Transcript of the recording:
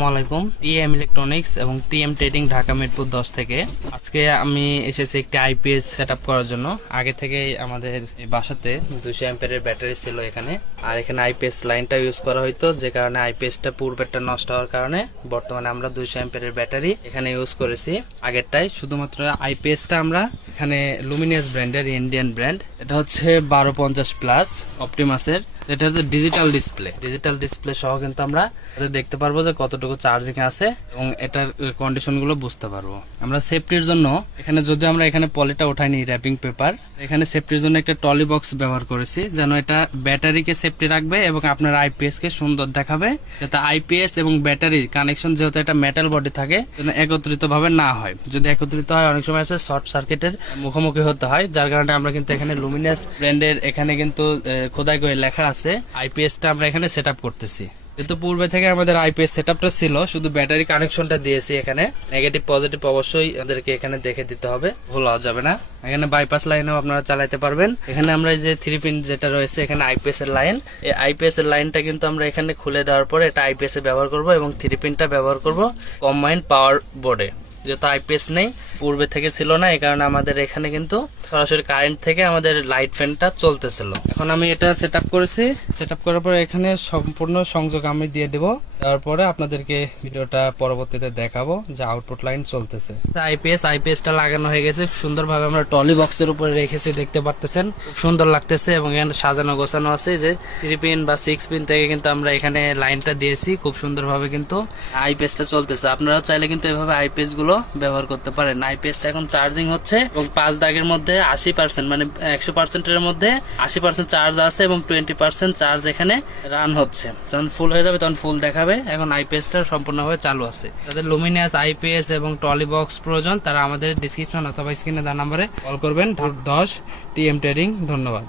আসসালামু আলাইকুম। TM electronics এবং টিএম ট্রেডিং ঢাকা মিরপুর 10 থেকে আজকে আমি এসেছি একটি আইপিএস সেটআপ করার জন্য। আগে থেকেই আমাদের এই বাসাতে 200 অ্যাম্পিয়ারের ব্যাটারি ছিল এখানে, আর এখানে আইপিএস লাইনটা ইউজ করা হইতো, যে কারণে আইপিএসটা পূর্বেরটা নষ্ট হওয়ার কারণে বর্তমানে আমরা 200 অ্যাম্পিয়ারের ব্যাটারি এখানে ইউজ করেছি। আগেরটাই শুধুমাত্র আইপিএসটা আমরা এখানে লুমিনিয়াস ব্র্যান্ডের, ইন্ডিয়ান ব্র্যান্ড। এটা হচ্ছে 1250 প্লাস অপটিমাসের। এটা হচ্ছে ডিজিটাল ডিসপ্লে সহ কিন্তু আমরা দেখতে পারবো যে কতটুকু চার্জিং আছে এবং এটার কন্ডিশন গুলো বুঝতে পারবো। আমরা সেফটির জন্য এখানে যদি আমরা এখানে পলিটা উঠাইনি র্যাপিং পেপার, এখানে সেফটির জন্য একটা টলি বক্স ব্যবহার করেছি, যেন এটা ব্যাটারিকে সেফটি রাখবে এবং আপনার আইপিএস কে সুন্দর দেখাবে, যাতে আইপিএস এবং ব্যাটারি কানেকশন, যেহেতু এটা মেটাল বডি থাকে, যেন একত্রিত ভাবে না হয়। যদি একত্রিত হয় অনেক সময় আছে শর্ট সার্কিটের মুখোমুখি হতে হয়, যার কারণে আমরা কিন্তু এখানে লুমিনাস ব্র্যান্ডের এখানে কিন্তু খোদাই করে লেখা আছে আইপিএসটা আমরা এখানে সেট আপ করতেছি। যেহেতু পূর্বে থেকে আমাদের আইপিএস সেটআপটা ছিল, শুধু ব্যাটারি কানেকশনটা দিয়েছি এখানে। নেগেটিভ পজিটিভ অবশ্যই আমাদেরকে এখানে দেখে দিতে হবে, ভুল হওয়া যাবে না। এখানে বাইপাস লাইনেও আপনারা চালাতে পারবেন। এখানে আমরা যে 3 পিন যেটা রয়েছে এখানে আইপিএস এর লাইন, এই আইপিএস এর লাইনটা কিন্তু আমরা এখানে খুলে দেওয়ার পরে এটা আইপিএস এ ব্যবহার করব এবং 3 পিনটা ব্যবহার করব কম্বাইন্ড পাওয়ার বোর্ডে। যেহেতু আইপিএস নেই, পূর্বে থেকে ছিল না, এই কারণে আমাদের এখানে কিন্তু সরাসরি কারেন্ট থেকে আমাদের লাইট ফ্যানটা চলতেছিল। এখন আমি এটা সেট আপ করেছি। সেট আপ করার পরে এখানে সম্পূর্ণ সংযোগ আমি দিয়ে দেবো। তারপরে আপনাদেরকে ভিডিওটা পরবর্তীতে দেখাবো যে আউটপুট লাইন চলতেছে। আইপিএসটা লাগানো হয়ে গেছে সুন্দরভাবে। আমরা টলি বক্সের উপরে রেখেছি, দেখতে পারতেছেন, খুব সুন্দর লাগতেছে এবং এখানে সাজানো গোছানো আছে। যে 3 পিন বা 6 পিন থেকে কিন্তু আমরা এখানে লাইনটা দিয়েছি, খুব সুন্দরভাবে কিন্তু আইপিএসটা চলতেছে। আপনারা চাইলে কিন্তু এভাবে আইপিএস গুলো ব্যবহার করতে পারেন। আইপিএসটা এখন চার্জিং হচ্ছে এবং 5 দাগের মধ্যে 80%, মানে 100% এর মধ্যে 80% চার্জ আছে এবং 20% চার্জ এখানে রান হচ্ছে। যখন ফুল হয়ে যাবে তখন ফুল দেখাবে। এখন আইপিএসটা সম্পূর্ণভাবে চালু আছে। যাদের লুমিনিয়াস আইপিএস এবং টলি বক্স প্রয়োজন, তারা আমাদের ডিসক্রিপশন অথবা স্ক্রিনে দেওয়া নম্বরে কল করবেন। 10 টিএম ট্রেডিং। ধন্যবাদ।